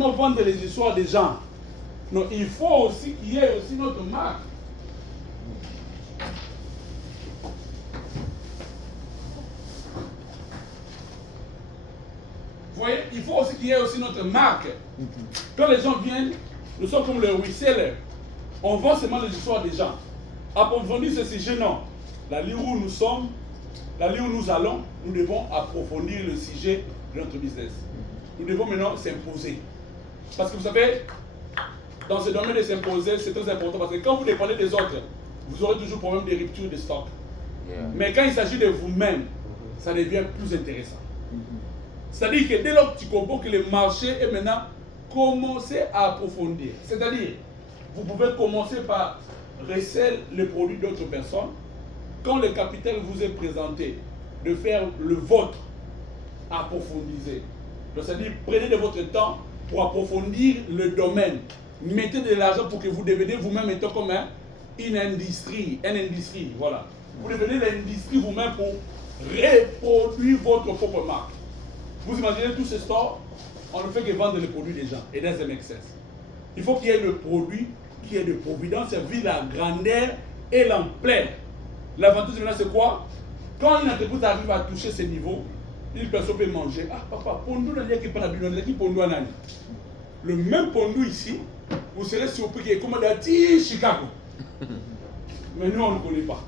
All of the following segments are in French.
seulement vendre les histoires des gens. Non, il faut aussi qu'il y ait aussi notre marque. Vous voyez, il faut aussi qu'il y ait aussi notre marque. Quand les gens viennent, nous sommes comme le reseller. On vend seulement les histoires des gens. Approfondir ce sujet, non. La ligne où nous sommes, la ligne où nous allons, nous devons approfondir le sujet de notre business. Nous devons maintenant s'imposer. Parce que vous savez, dans ce domaine de s'imposer, c'est très important. Parce que quand vous dépendez des autres, vous aurez toujours problème de rupture de stock. Mais quand il s'agit de vous-même, ça devient plus intéressant. C'est-à-dire que dès lors que tu comprends que le marché est maintenant commencé à approfondir. C'est-à-dire, vous pouvez commencer par receller les produits d'autres personnes. Quand le capital vous est présenté, de faire le vôtre, approfondissez. C'est-à-dire, prenez de votre temps pour approfondir le domaine. Mettez de l'argent pour que vous deveniez vous-même étant comme une industrie. Voilà. Vous devenez l'industrie vous-même pour reproduire votre propre marque. Vous imaginez tout ce store, on ne fait que vendre les produits des gens. Et that's the make sense. Il faut qu'il y ait le produit qui est de providence, vu la grandeur et l'ampleur. L'avantage maintenant c'est quoi? Quand une entreprise arrive à toucher ce niveau, une personne peut manger. Ah papa, pondou n'a qui pas la qui pondou anani. Le même pondou ici, vous serez surpris qu'il est commandé à Chicago. Mais nous on ne connaît pas.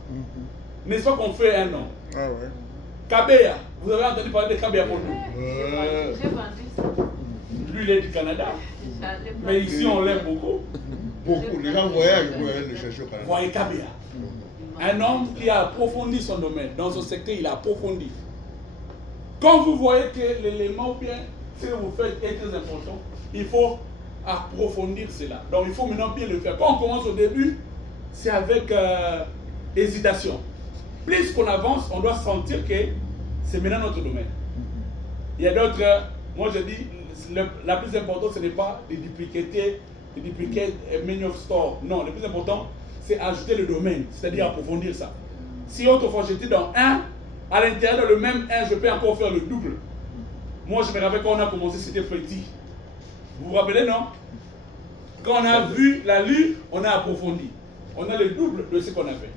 N'est-ce pas qu'on fait un nom? Ah ouais. Kabea, vous avez entendu parler de Kabea Pondou? J'ai vendu ça. Lui il est du Canada. Mais ici on l'aime beaucoup. Beaucoup. Les gens voyagent pour aller le chercher au Canada. Voyez Kabea. Un homme qui a approfondi son domaine. Dans son secteur, il a approfondi. Quand vous voyez que l'élément ou bien ce que vous faites est très important, il faut approfondir cela. Donc il faut maintenant bien le faire. Quand on commence au début, c'est avec hésitation. Plus qu'on avance, on doit sentir que c'est maintenant notre domaine. Il y a d'autres, moi je dis, la plus importante ce n'est pas de dupliquer many of store. Non, le plus important, c'est ajouter le domaine, c'est-à-dire approfondir ça. Si autrefois j'étais dans un, à l'intérieur de le même un, je peux encore faire le double. Moi je me rappelle quand on a commencé, c'était petit. Vous vous rappelez, non? Quand on a vu la lune, on a approfondi. On a le double de ce qu'on a fait.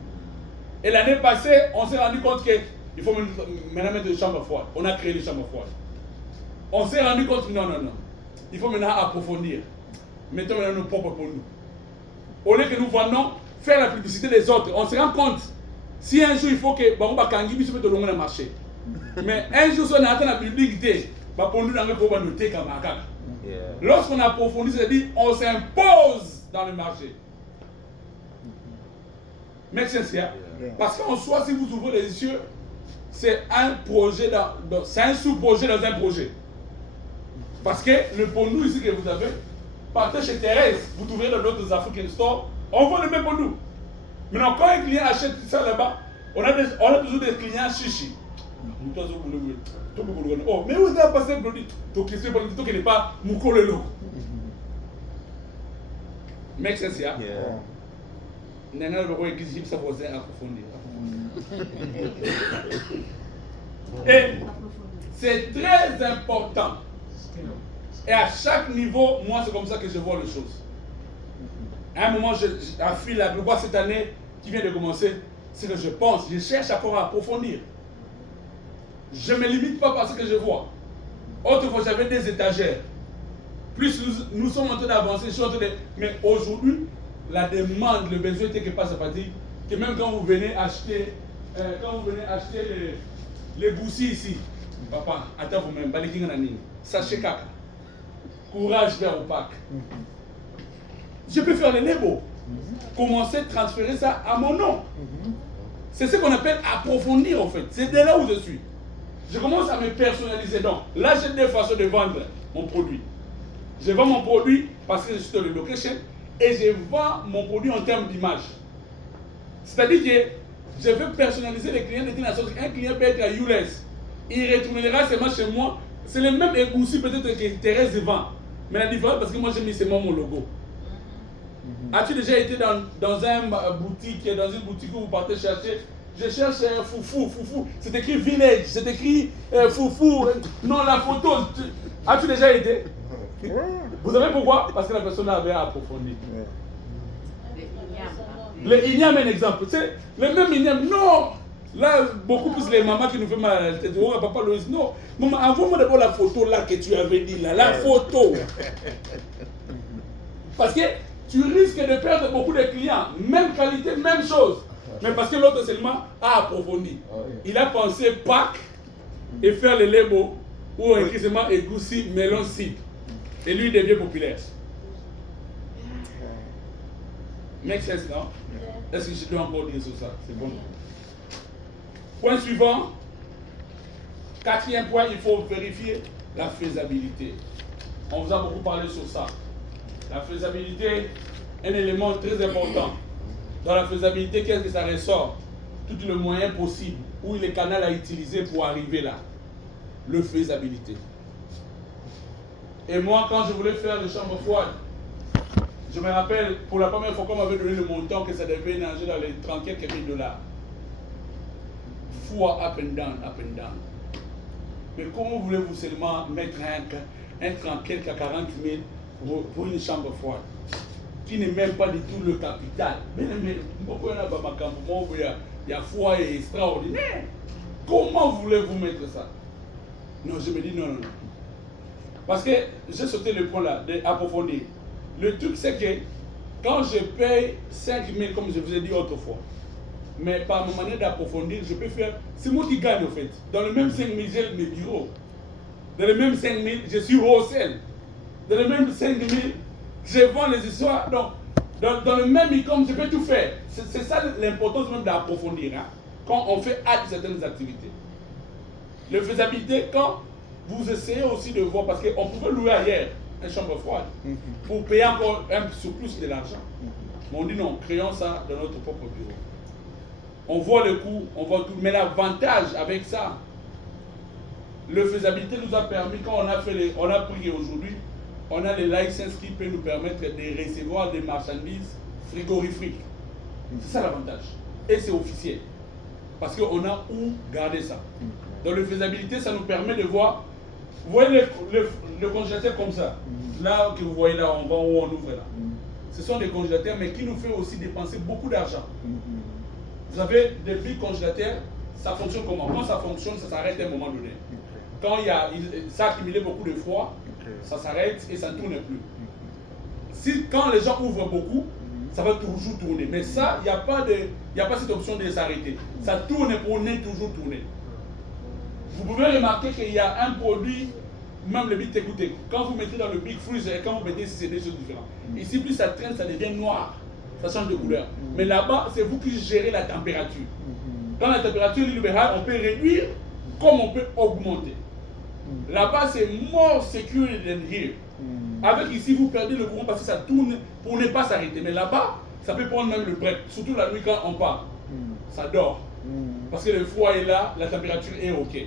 Et l'année passée, on s'est rendu compte qu'il faut maintenant mettre des chambres froides. On a créé les chambres froides. On s'est rendu compte, non. Il faut maintenant approfondir. Mettons maintenant nos propres pour nous. Au lieu que nous vendons, faire la publicité des autres, on se rend compte. Si un jour il faut que Barumba Kangi puisse mettre le long dans le marché. Mais un jour, si on a atteint la publicité, pour nous, on va noter comme un. Lorsqu'on approfondit, c'est-à-dire on s'impose dans le marché. Make sense, yeah? Parce qu'en soi, si vous ouvrez les yeux, c'est un projet, c'est un sous-projet dans un projet. Parce que le pondou ici que vous avez, partez chez Thérèse, vous trouverez dans d'autres African stores, on vend le même pondou. Maintenant, quand un client achète ça là-bas, on a toujours des clients chichi. Oh, mais vous avez passé le produit. Donc, question politique qui n'est pas Moukolelo. Make sense, yeah? Nana le roi église ça vous a approfondi. Et c'est très important. Et à chaque niveau, moi c'est comme ça que je vois les choses. À un moment, à fil la gloire cette année qui vient de commencer, c'est que je pense, je cherche encore à approfondir. Je ne me limite pas par ce que je vois. Autrefois, j'avais des étagères. Plus nous sommes en train d'avancer, mais aujourd'hui, la demande, le besoin était que passe à partir que même quand vous venez acheter, les goussis ici, papa, attends vous-même, sachez caca, courage vers au parc. Je peux faire les labels, commencer à transférer ça à mon nom. C'est ce qu'on appelle approfondir en fait. C'est de là où je suis. Je commence à me personnaliser. Donc là, j'ai deux façons de vendre mon produit. Je vends mon produit parce que je suis dans le location. Et je vends mon produit en termes d'image. C'est-à-dire que je veux personnaliser les clients de telle sorte qu'un client peut être à US. Il retournera seulement chez moi. C'est le même égoussi peut-être que Thérèse vend. Mais la différence, parce que moi j'ai mis seulement mon logo. As-tu déjà été dans une boutique où vous partez chercher? Je cherche foufou. C'est écrit village, c'est écrit foufou. Non, la photo. As-tu déjà été? Vous savez pourquoi? Parce que la personne avait approfondi. Les ignames. Le igname est un exemple. C'est le même igname. Non! Là, beaucoup plus les mamans qui nous font mal à la tête. Oh, papa Loïs, non. Maman, envoie-moi d'abord la photo là que tu avais dit là. La photo. Parce que tu risques de perdre beaucoup de clients. Même qualité, même chose. Mais parce que l'autre seulement a approfondi. Il a pensé Pâques et faire les labels ou écrit seulement égoussi, melon cible. Et lui, il devient populaire. Make sense, non? Est-ce que je dois encore dire sur ça? C'est bon. Point suivant. Quatrième point, il faut vérifier la faisabilité. On vous a beaucoup parlé sur ça. La faisabilité est un élément très important. Dans la faisabilité, qu'est-ce que ça ressort? Tous les moyens possibles, ou les canaux à utiliser pour arriver là. Le faisabilité. Et moi, quand je voulais faire les chambres froides, je me rappelle, pour la première fois qu'on m'avait donné le montant que ça devait nager dans les 30 quelques $. Fois up and down, up and down. Mais comment voulez-vous seulement mettre un 30 quelques à 40 000 pour une chambre froide qui n'est même pas du tout le capital? Mais pourquoi il y a un campement où il y a foi extraordinaire? Comment voulez-vous mettre ça? Non, je me dis non. Parce que j'ai sauté le point là, d'approfondir. Le truc c'est que quand je paye 5 000 comme je vous ai dit autrefois, mais par ma manière d'approfondir, je peux faire, c'est moi qui gagne en fait. Dans le même 5 000, j'ai mes bureaux. Dans le même 5 000, je suis wholesale. Dans le même 5 000, je vends les histoires. Donc, dans le même e-com, je peux tout faire. C'est ça l'importance même d'approfondir. Hein, quand on fait hâte certaines activités. Le faisabilité, quand vous essayez aussi de voir, parce qu'on pouvait louer ailleurs une chambre froide pour payer encore un surplus de l'argent. Mais on dit non, créons ça dans notre propre bureau. On voit le coût, on voit tout. Mais l'avantage avec ça, le faisabilité nous a permis, quand on a pris aujourd'hui, on a les licences qui peuvent nous permettre de recevoir des marchandises frigorifiques. C'est ça l'avantage. Et c'est officiel. Parce qu'on a où garder ça. Dans le faisabilité, ça nous permet de voir. Vous voyez le congélateur comme ça. Là que vous voyez là, on va où on ouvre là. Ce sont des congélateurs, mais qui nous fait aussi dépenser beaucoup d'argent. Vous avez des big congélateurs, ça fonctionne comment? Quand ça fonctionne, ça s'arrête à un moment donné. Quand ça a accumulé beaucoup de froid, ça s'arrête et ça ne tourne plus. Quand les gens ouvrent beaucoup, ça va toujours tourner. Mais ça, il n'y a pas cette option de s'arrêter. Ça tourne pour ne toujours tourner. Vous pouvez remarquer qu'il y a un produit, même le Big Écoutez, quand vous mettez dans le Big Freezer et quand vous mettez ici, c'est des choses différentes. Ici, plus ça traîne, ça devient noir. Ça change de couleur. Mais là-bas, c'est vous qui gérez la température. Quand la température est libérale, on peut réduire comme on peut augmenter. Là-bas, c'est more secure than here. Avec ici, vous perdez le courant parce que ça tourne pour ne pas s'arrêter. Mais là-bas, ça peut prendre même le break. Surtout la nuit quand on part. Ça dort. Parce que le froid est là, la température est OK.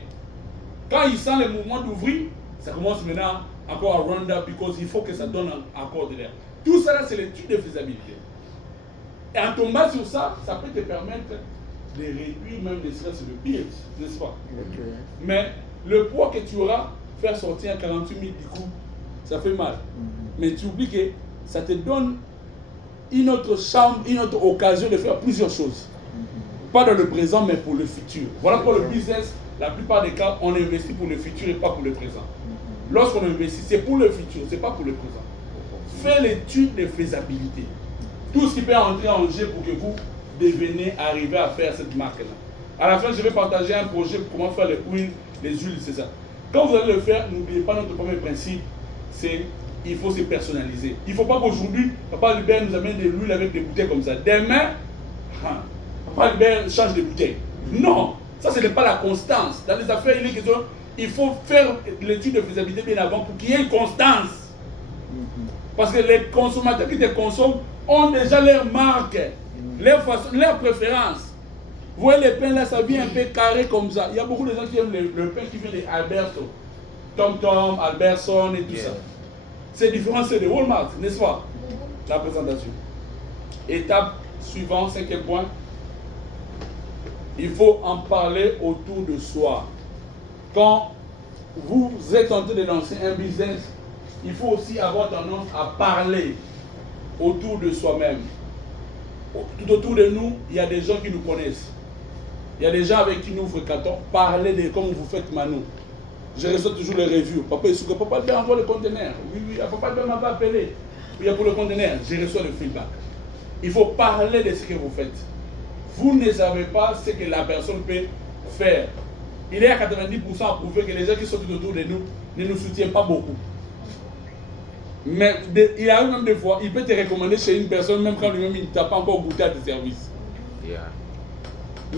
Quand il sent le mouvement d'ouvrir, ça commence maintenant encore à round up parce qu'il faut que ça donne encore de l'air. Tout ça, c'est l'étude de faisabilité. Et en tombant sur ça, ça peut te permettre de réduire même le stress et le pire, n'est-ce pas? Mais le poids que tu auras, faire sortir à 48 000 du coup, ça fait mal. Mais tu oublies que ça te donne une autre chambre, une autre occasion de faire plusieurs choses. Pas dans le présent, mais pour le futur. Voilà pour le business, la plupart des cas, on investit pour le futur et pas pour le présent. Lorsqu'on investit, c'est pour le futur, c'est pas pour le présent. Fais l'étude de faisabilité. Tout ce qui peut entrer en jeu pour que vous deveniez arriver à faire cette marque-là. À la fin, je vais partager un projet pour comment faire les huiles, c'est ça. Quand vous allez le faire, n'oubliez pas notre premier principe, c'est il faut se personnaliser. Il ne faut pas qu'aujourd'hui, Papa Albert nous amène de l'huile avec des bouteilles comme ça. Demain, Papa Albert change de bouteille. Non, ça ce n'est pas la constance. Dans les affaires, il faut faire l'étude de faisabilité bien avant pour qu'il y ait une constance. Parce que les consommateurs qui te consomment ont déjà leur marque, leur préférence. Vous voyez les pains là, ça vient un peu carré comme ça. Il y a beaucoup de gens qui aiment le pain qui vient de Alberto. Tom Tom, Albertson et tout ça. C'est différent, c'est de Walmart, n'est-ce pas? La présentation. Étape suivante, 5e point. Il faut en parler autour de soi. Quand vous êtes en train de lancer un business, il faut aussi avoir tendance à parler autour de soi-même. Tout autour de nous, il y a des gens qui nous connaissent. Il y a des gens avec qui nous fréquentons. Parlez de comme vous faites Manu. Je reçois toujours les reviews. Papa, est-ce que Papa Albert envoie le conteneur? Oui, Papa Albert m'avait appelé. Il y a pour le conteneur. Je reçois le feedback. Il faut parler de ce que vous faites. Vous ne savez pas ce que la personne peut faire. Il est à 90% à prouver que les gens qui sont tout autour de nous ne nous soutiennent pas beaucoup. Mais il arrive même des fois, il peut te recommander chez une personne, même quand lui-même il ne t'a pas encore goûté à tes services. Yeah.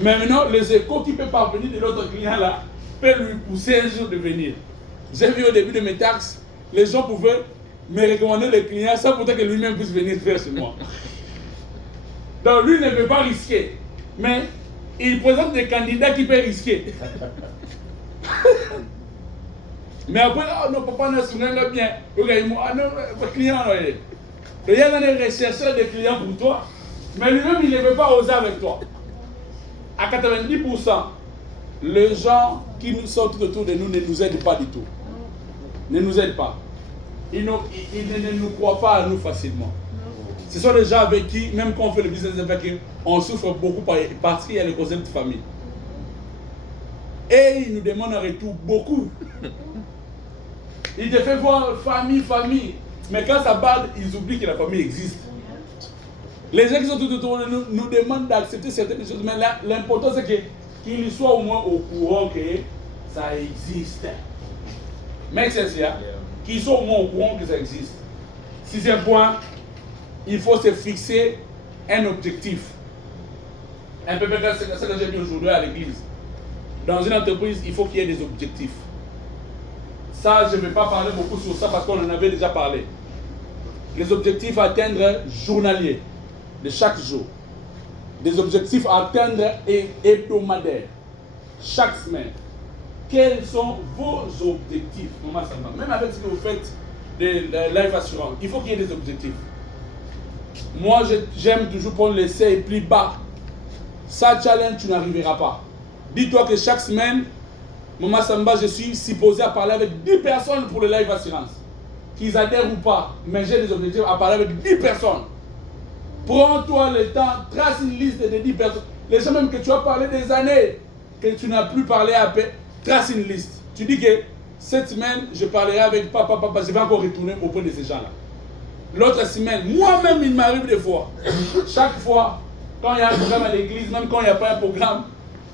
Mais maintenant, les échos qui peuvent parvenir de l'autre client là, peuvent lui pousser un jour de venir. J'ai vu au début de mes taxes, les gens pouvaient me recommander les clients sans pourtant que lui-même puisse venir faire chez moi. Donc lui ne peut pas risquer. Mais il présente des candidats qui peuvent risquer. Mais après, oh non, papa n'a souvent bien. Ah non, votre client, il y a des rechercheurs de clients pour toi, mais lui-même, il ne veut pas oser avec toi. À 90%, les gens qui nous sont tout autour de nous ne nous aident pas du tout. Ne nous aident pas. Ils ne nous croient pas à nous facilement. Ce sont des gens avec qui, même quand on fait le business avec eux, on souffre beaucoup parce qu'il y a le concept de famille. Et ils nous demandent en retour beaucoup. Ils te font voir famille. Mais quand ça parle, ils oublient que la famille existe. Les gens qui sont tout autour de nous nous demandent d'accepter certaines choses. Mais l'important, c'est qu'ils soient au moins au courant que ça existe. Mais c'est ça, qu'ils soient au moins au courant que ça existe. Sixième point, il faut se fixer un objectif. Un peu comme ce que j'ai dit aujourd'hui à l'église. Dans une entreprise, il faut qu'il y ait des objectifs. Ça, je ne vais pas parler beaucoup sur ça parce qu'on en avait déjà parlé. Les objectifs à atteindre journaliers, de chaque jour. Des objectifs à atteindre hebdomadaires, chaque semaine. Quels sont vos objectifs, Maman Samba? Même avec ce que vous faites de Life Assurance, il faut qu'il y ait des objectifs. Moi, j'aime toujours prendre l'essai plus bas. Ça, challenge, tu n'arriveras pas. Dis-toi que chaque semaine, Maman Samba, je suis supposé à parler avec 10 personnes pour le Life Assurance. Qu'ils adhèrent ou pas, mais j'ai des objectifs à parler avec 10 personnes. Prends-toi le temps, trace une liste de 10 personnes. Les gens même que tu as parlé des années, que tu n'as plus parlé avec, trace une liste. Tu dis que cette semaine, je parlerai avec papa, je vais encore retourner auprès de ces gens-là. L'autre semaine, moi-même, il m'arrive des fois. Chaque fois, quand il y a un programme à l'église, même quand il n'y a pas un programme,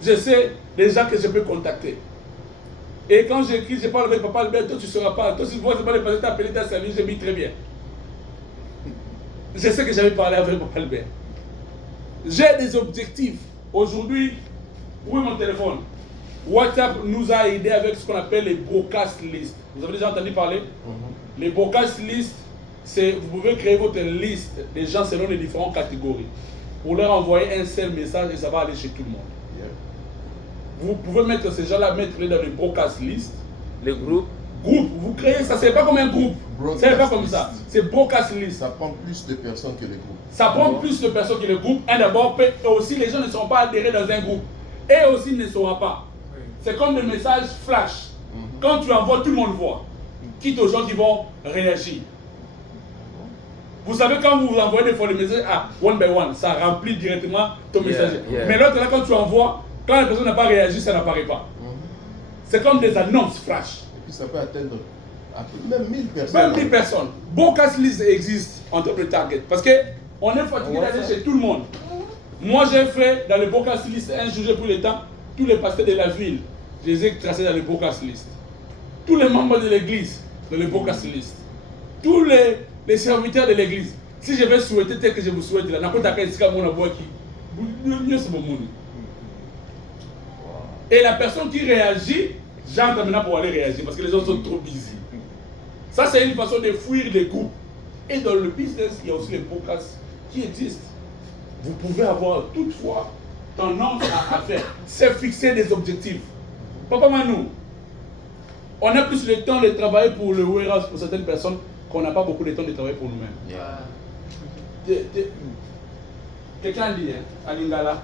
je sais les gens que je peux contacter. Et quand j'écris, je parle avec Papa Albert, toi tu ne seras pas. Toi, si tu vois, c'est pas le passé, tu as appelé ta service, j'ai mis très bien. Je sais que j'avais parlé avec Papa Albert. J'ai des objectifs. Aujourd'hui, où est mon téléphone? WhatsApp nous a aidé avec ce qu'on appelle les broadcast lists. Vous avez déjà entendu parler? Les broadcast lists, c'est vous pouvez créer votre liste des gens selon les différentes catégories. Pour leur envoyer un seul message et ça va aller chez tout le monde. Vous pouvez mettre ces gens-là, mettre-les dans les broadcast lists. Les groupes. Vous créez ça, c'est pas comme un groupe. C'est pas comme ça. C'est broadcast list. Ça prend plus de personnes que les groupes. Ça prend plus de personnes que le groupe. Un d'abord, et aussi les gens ne seront pas adhérés dans un groupe. Et aussi ne sauront pas. C'est comme des messages flash. Quand tu envoies, tout le monde voit. Quitte aux gens qui vont réagir. Vous savez, quand vous envoyez des fois les messages one by one, ça remplit directement ton message. Mais l'autre là, quand tu envoies, quand la personne n'a pas réagi, ça n'apparaît pas. C'est comme des annonces flash. Et puis ça peut atteindre même 1000 personnes. Même 1000 personnes. Broadcast list existe en termes de target. Parce qu'on est fatigué d'aller chez tout le monde. Moi, j'ai fait dans le broadcast list, un jour, j'ai pris le temps, tous les pasteurs de la ville, je les ai tracés dans le broadcast list. Tous les membres de l'église, dans le broadcast list. Tous les serviteurs de l'église. Si je vais souhaiter tel que je vous souhaite, là, et la personne qui réagit, j'entre maintenant pour aller réagir parce que les gens sont trop busy. Ça, c'est une façon de fuir les groupes. Et dans le business, il y a aussi les podcasts qui existent. Vous pouvez avoir toutefois tendance à faire, c'est fixer des objectifs. Papa Manu, on a plus le temps de travailler pour le warehouse pour certaines personnes qu'on n'a pas beaucoup de temps de travailler pour nous-mêmes. Quelqu'un dit, à Lingala,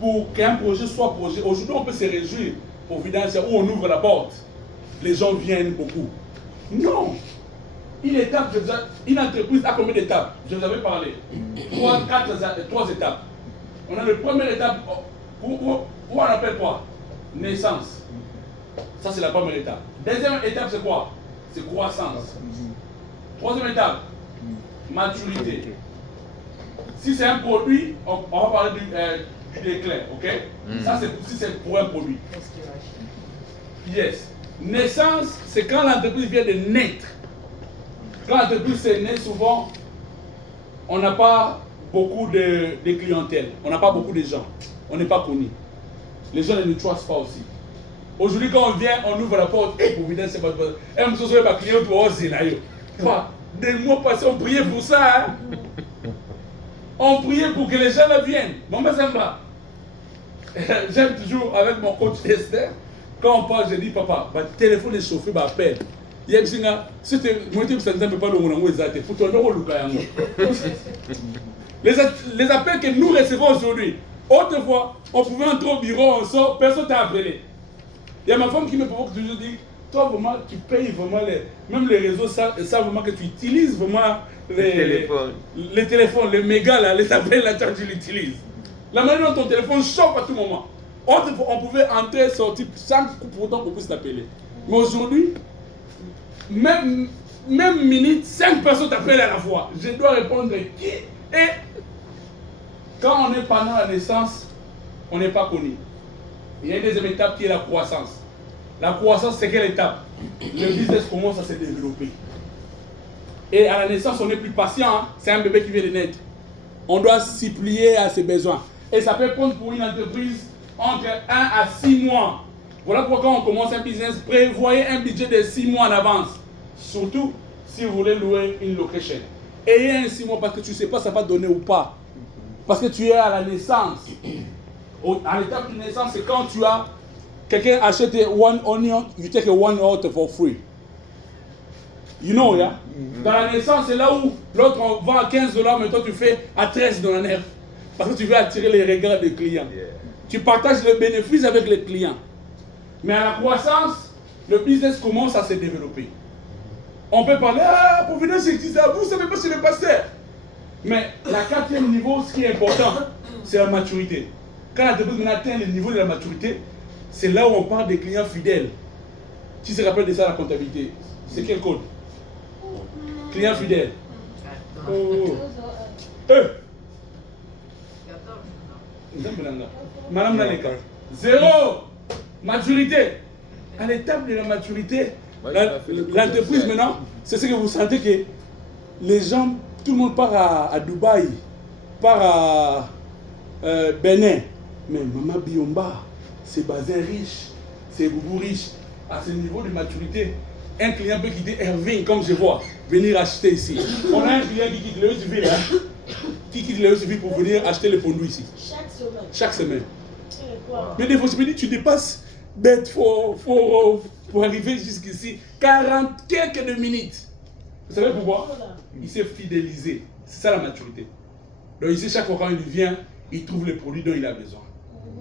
pour qu'un projet soit projet. Aujourd'hui, on peut se réjouir pour Vidence où on ouvre la porte. Les gens viennent beaucoup. Non. Une entreprise a combien d'étapes? Je vous avais parlé. Trois étapes. On a la première étape, où on appelle quoi? Naissance. Ça, c'est la première étape. Deuxième étape, c'est quoi? C'est croissance. Troisième étape, maturité. Si c'est un produit, on va parler du déclin, ok? Ça, c'est si c'est pour un produit. Yes. Naissance, c'est quand l'entreprise vient de naître. Quand l'entreprise est née, souvent, on n'a pas beaucoup de clientèle. On n'a pas beaucoup de gens. On n'est pas connu. Les gens ne nous trustent pas aussi. Aujourd'hui, quand on vient, on ouvre la porte. Et pour Vidence, c'est pas de et on se ma cliente pour Zénaïo. Des mois passés, on priait pour ça. Hein? On priait pour que les gens viennent. Maman, ça me va. J'aime toujours avec mon coach Esther. Quand on parle, je dis, papa, le téléphone est chauffé, appelle. Il y a des gens, si tu ne peux pas les appels que nous recevons aujourd'hui. Autrefois, on pouvait entrer au bureau, on sort, personne t'a appelé. Il y a ma femme qui me provoque toujours dire, toi vraiment, tu payes vraiment même les réseaux savent vraiment que tu utilises vraiment les téléphones, les mégas, là, les appels, là, tu l'utilises. La manière dont ton téléphone chauffe à tout moment. Autrefois, on pouvait entrer, sortir, sans pour autant qu'on puisse t'appeler. Mais aujourd'hui, même minute, 5 personnes t'appellent à la fois. Je dois répondre qui. Et quand on est pendant la naissance, on n'est pas connu. Il y a une deuxième étape qui est la croissance. La croissance, c'est quelle étape? Le business commence à se développer. Et à la naissance, on n'est plus patient. Hein? C'est un bébé qui vient de naître. On doit s'y plier à ses besoins. Et ça peut prendre pour une entreprise entre 1 à 6 mois. Voilà pourquoi quand on commence un business, prévoyez un budget de 6 mois en avance. Surtout si vous voulez louer une location. Ayez un 6 mois parce que tu ne sais pas si ça va donner ou pas. Parce que tu es à la naissance. À l'étape de naissance, c'est quand tu as quelqu'un achète one onion, you take one out for free. You know, yeah? Dans la naissance, c'est là où l'autre on vend à $15, mais toi tu fais à $13. Parce que tu veux attirer les regards des clients. Tu partages le bénéfice avec les clients. Mais à la croissance, le business commence à se développer. On peut parler, pour venir chez vous ne savez pas si le pasteur. Mais la 4e niveau, ce qui est important, c'est la maturité. Quand l'entreprise atteint le niveau de la maturité, c'est là où on parle des clients fidèles. Tu te rappelles de ça, la comptabilité? C'est quel code? Client fidèle. Madame Naleka. 0. Maturité. À l'étape de la maturité, l'entreprise maintenant, c'est ce que vous sentez que les gens, tout le monde part à Dubaï, part à Bénin. Mais Maman Biomba, c'est Bazin riche, c'est Boubou riche. À ce niveau de maturité, un client peut quitter Irving, comme je vois, venir acheter ici. On a un client qui quitte le SUV, hein, qui quitte le SUV pour venir acheter le fondue ici. Chaque semaine. Chaque semaine. Mais des fois, je me dis, tu dépasses bête pour arriver jusqu'ici 40 quelques de minutes. Vous savez pourquoi? Il s'est fidélisé. C'est ça la maturité. Donc ici, chaque fois quand il vient, il trouve les produits dont il a besoin.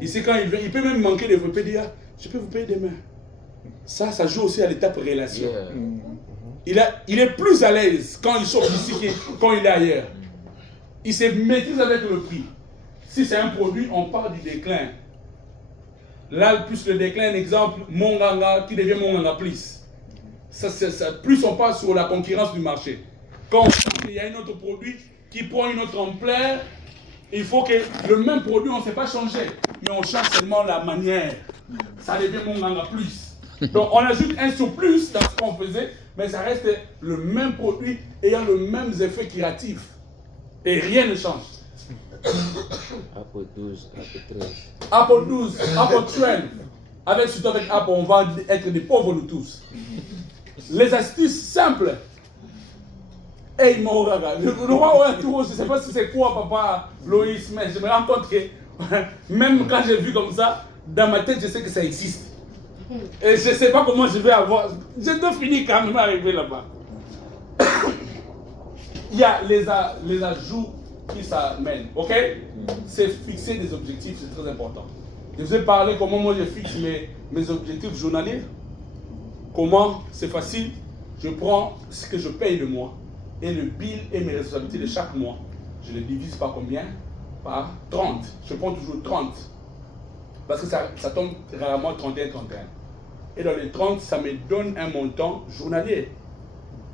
Ici, quand il vient, il peut même manquer de vous. Il peut dire, je peux vous payer demain. Ça joue aussi à l'étape relation. Il est plus à l'aise quand il sort d'ici que quand il est ailleurs. Il se maîtrise avec le prix. Si c'est un produit, on parle du déclin. Là, plus le déclin, un exemple, Monganga qui devient Monganga plus. Plus on passe sur la concurrence du marché. Quand il y a un autre produit qui prend une autre ampleur, il faut que le même produit, on ne sait pas changer, mais on change seulement la manière. Ça devient Monganga plus. Donc on ajoute un surplus dans ce qu'on faisait, mais ça reste le même produit ayant le même effet créatif. Et rien ne change. Apple 12, Apple 13. Apple 12, Apple 13. Surtout avec Apple, on va être des pauvres nous tous. Les astuces simples. Hey Moraga, le roi Ouattara, je ne sais pas si c'est quoi papa Loïs, mais je me rends compte que même quand j'ai vu comme ça, dans ma tête je sais que ça existe. Et je ne sais pas comment je vais avoir. Je dois finir quand même arriver là-bas. Il y a les ajouts qui s'amènent, ok? c'est fixer des objectifs, c'est très important. Je vous ai parlé comment moi je fixe mes objectifs journaliers. Comment, c'est facile, je prends ce que je paye le mois et le bill et mes responsabilités de chaque mois. Je les divise par combien? Par 30. Je prends toujours 30. Parce que ça tombe rarement 31-31. Et dans les 30, ça me donne un montant journalier.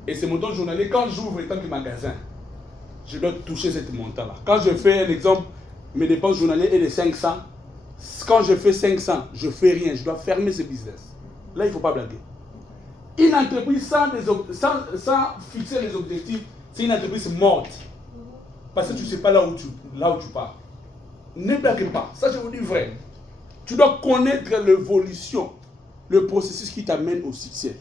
Et ce montant journalier, quand j'ouvre étant que magasin, je dois toucher ce montant-là. Quand je fais un exemple, mes dépenses journalières est de 500. Quand je fais 500, je ne fais rien. Je dois fermer ce business. Là, il ne faut pas blaguer. Une entreprise sans fixer les objectifs, c'est une entreprise morte. Parce que tu ne sais pas là où tu pars. Ne blague pas. Ça, je vous dis vrai. Tu dois connaître l'évolution, le processus qui t'amène au succès.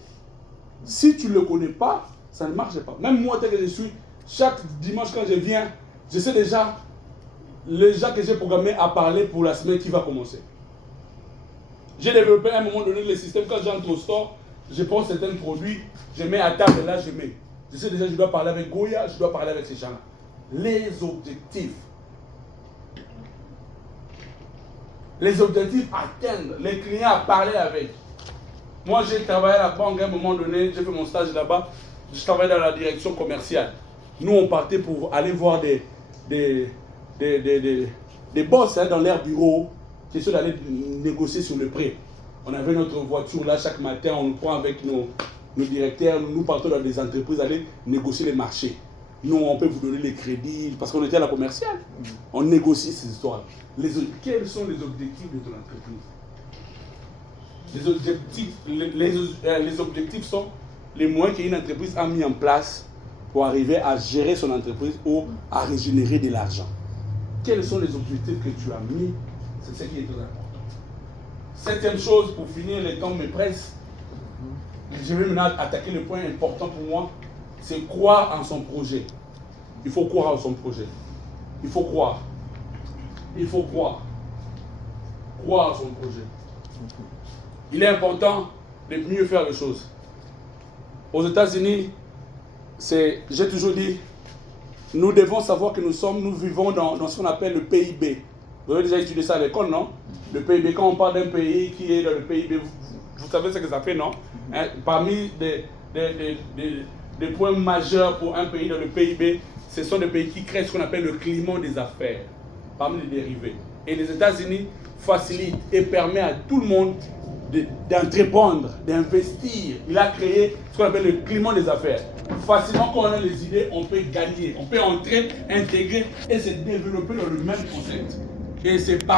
Si tu ne le connais pas, ça ne marche pas. Même moi, tel que je suis, chaque dimanche quand je viens, je sais déjà les gens que j'ai programmés à parler pour la semaine qui va commencer. J'ai développé à un moment donné le système. Quand j'entre au store, je prends certains produits, je mets à table, là je mets. Je sais déjà, je dois parler avec Goya, je dois parler avec ces gens-là. Les objectifs. Les objectifs atteindre, les clients à parler avec. Moi, j'ai travaillé à la banque à un moment donné, j'ai fait mon stage là-bas, je travaillais dans la direction commerciale. Nous, on partait pour aller voir des boss dans leur bureau, question d'aller négocier sur le prix. On avait notre voiture là, chaque matin, on nous prend avec nos directeurs, nous partons dans des entreprises, aller négocier les marchés. Nous, on peut vous donner les crédits, parce qu'on était à la commerciale. On négocie ces histoires. Quels sont les objectifs de ton entreprise? Les objectifs sont les moyens qu'une entreprise a mis en place pour arriver à gérer son entreprise ou à régénérer de l'argent. Quels sont les objectifs que tu as mis? C'est ce qui est très important. Septième chose, pour finir, les temps me pressent. Je vais maintenant attaquer le point important pour moi, c'est croire en son projet. Il faut croire en son projet. Il faut croire. Il faut croire. Croire en son projet. Il est important de mieux faire les choses. Aux États-Unis, j'ai toujours dit, nous devons savoir que nous vivons dans ce qu'on appelle le PIB. Vous avez déjà étudié ça à l'école, non? Le PIB, quand on parle d'un pays qui est dans le PIB, vous savez ce que ça fait, non? Parmi des points majeurs pour un pays dans le PIB, ce sont des pays qui créent ce qu'on appelle le climat des affaires, parmi les dérivés. Et les États-Unis facilitent et permettent à tout le monde d'entreprendre, d'investir. Il a créé ce qu'on appelle le climat des affaires. Facilement, quand on a les idées, on peut gagner, on peut entrer, intégrer et se développer dans le même concept. Et c'est pas